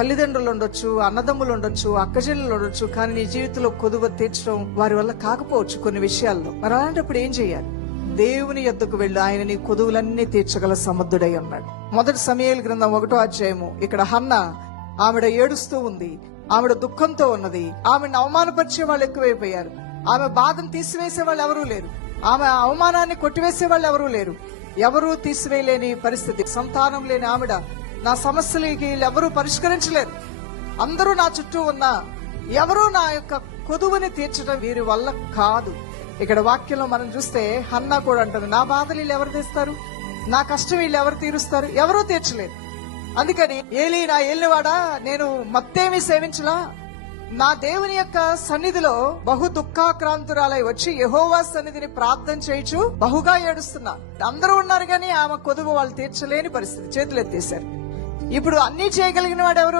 తల్లిదండ్రులు ఉండొచ్చు, అన్నదమ్ములు ఉండొచ్చు, అక్కచెల్లెలు ఉండొచ్చు, కానీ నీ జీవితంలో కొదువ తీర్చడం వారి వల్ల కాకపోవచ్చు కొన్ని విషయాల్లో. మరి అలాంటప్పుడు ఏం చేయాలి? దేవుని యొద్దకు వెళ్ళు, ఆయన నీ కొదువులన్నీ తీర్చగల సమర్థుడై ఉన్నాడు. 1 సమూయేలు గ్రంథం 1వ అధ్యాయము. ఇక్కడ హన్నా ఆవిడ ఏడుస్తూ ఉంది, ఆవిడ దుఃఖంతో ఉన్నది. ఆమెను అవమానపరిచే వాళ్ళు ఎక్కువైపోయారు. ఆమె బాధను తీసివేసే వాళ్ళు ఎవరూ లేరు. ఆమె అవమానాన్ని కొట్టివేసే వాళ్ళు ఎవరూ లేరు. ఎవరూ తీసివేయలేని పరిస్థితి. సంతానం లేని ఆవిడ, నా సమస్యలకి ఎవరూ పరిష్కరించలేరు, అందరూ నా చుట్టూ ఉన్నా ఎవరూ నా యొక్క కొదువుని తీర్చడం వీరి వల్ల కాదు. ఇక్కడ వాక్యంలో మనం చూస్తే హన్నా కూడా అంటుంది, నా బాధలు వీళ్ళు ఎవరు తీస్తారు, నా కష్టం వీళ్ళు ఎవరు తీరుస్తారు, ఎవరూ తీర్చలేరు. అందుకని ఏలీ నా ఏలినవాడా, నేను మత్తేమీ సేవించలా, నా దేవుని యొక్క సన్నిధిలో బహు దుఃఖాక్రాంతురాలై వచ్చి యెహోవా సన్నిధిని ప్రార్థన చేయించు బహుగా ఏడుస్తున్నా. అందరూ ఉన్నారు కానీ ఆమె కొదువు వాళ్ళు తీర్చలేని పరిస్థితి, చేతులు ఎత్తేశారు. ఇప్పుడు అన్ని చేయగలిగిన వాడు ఎవరు?